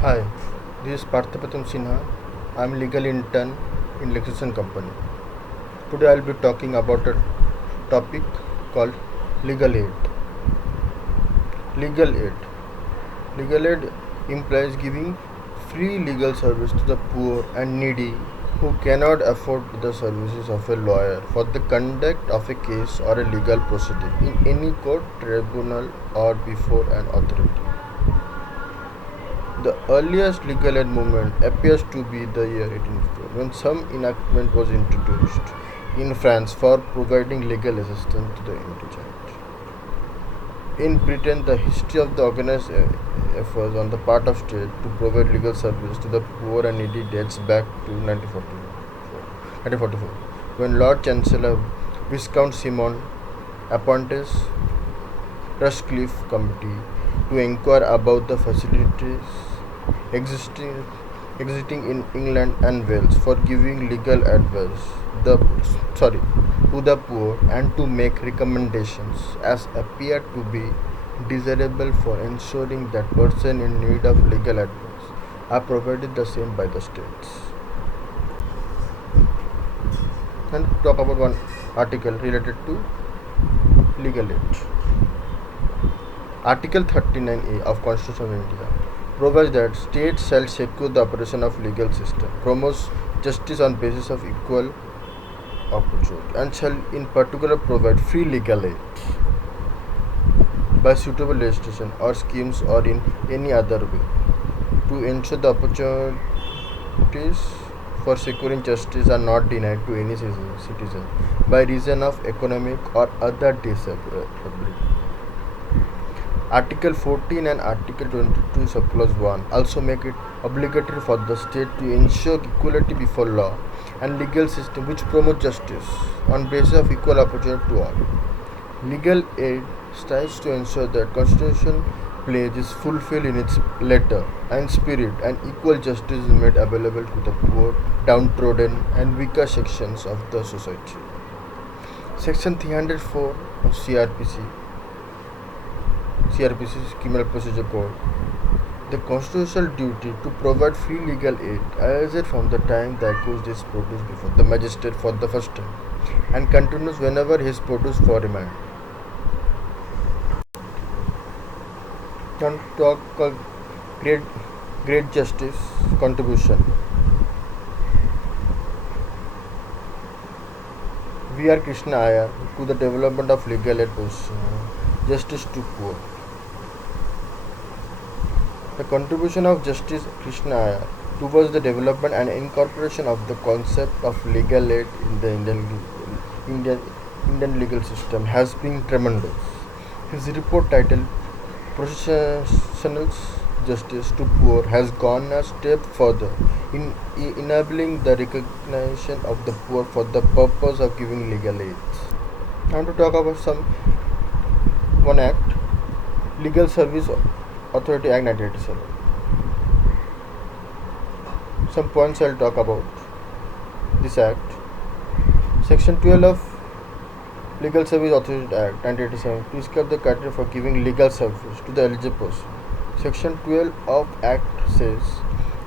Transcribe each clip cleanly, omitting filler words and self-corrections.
Hi, this is Parthapatam Sinha. I am legal intern in Lexington Company. Today I will be talking about a topic called legal aid. Legal aid. Legal aid implies giving free legal service to the poor and needy who cannot afford the services of a lawyer for the conduct of a case or a legal proceeding in any court, tribunal, or before an authority. The earliest legal aid movement appears to be the year 1854, when some enactment was introduced in France for providing legal assistance to the indigent. In Britain, the history of the organized efforts on the part of state to provide legal service to the poor and needy dates back to 1944, when Lord Chancellor Viscount Simon appointed Rushcliffe Committee to inquire about the facilities existing in England and Wales for giving legal advice the sorry to the poor and to make recommendations as appear to be desirable for ensuring that persons in need of legal advice are provided the same by the states. And talk about one article related to legal aid. Article 39A of Constitution of India provides that states shall secure the operation of legal system, promotes justice on basis of equal opportunity, and shall in particular provide free legal aid by suitable legislation or schemes or in any other way to ensure the opportunities for securing justice are not denied to any citizen by reason of economic or other disability. Article 14 and Article 22 subclause 1 also make it obligatory for the state to ensure equality before law and legal system which promote justice on basis of equal opportunity to all. Legal aid strives to ensure that constitution pledge is fulfilled in its letter and spirit and equal justice is made available to the poor, downtrodden and weaker sections of the society. Section 304 of CRPC Criminal Procedure Code. The constitutional duty to provide free legal aid arises from the time the accused is produced before the magistrate for the first time and continues whenever he is produced for remand. Now talk great justice contribution. V.R. Krishna Iyer to the development of legal aid justice to poor. The contribution of Justice Krishna Iyer towards the development and incorporation of the concept of legal aid in the Indian legal system has been tremendous. His report titled Processional Justice to Poor has gone a step further in enabling the recognition of the poor for the purpose of giving legal aid. I want to talk about one act, Legal Service Authority Act 1987. Some points I'll talk about this act. Section 12 of Legal Service Authority Act 1987 prescribes the criteria for giving legal service to the eligible person. Section 12 of Act says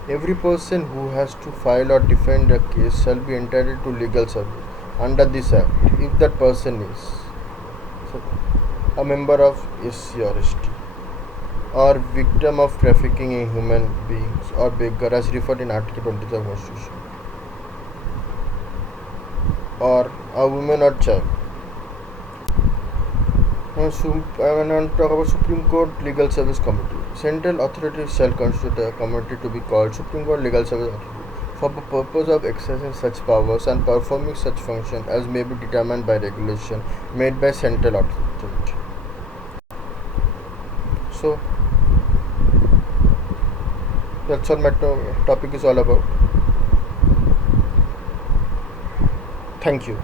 every person who has to file or defend a case shall be entitled to legal service under this act if that person is a member of SC or ST or victim of trafficking in human beings or beggar as referred in Article 20 of the Constitution, or a woman or child. Now, I want to talk about Supreme Court Legal Service Committee. Central authorities shall constitute a committee to be called Supreme Court Legal Service Authority for the purpose of exercising such powers and performing such functions as may be determined by regulation made by central authority. So, that's what my topic is all about. Thank you.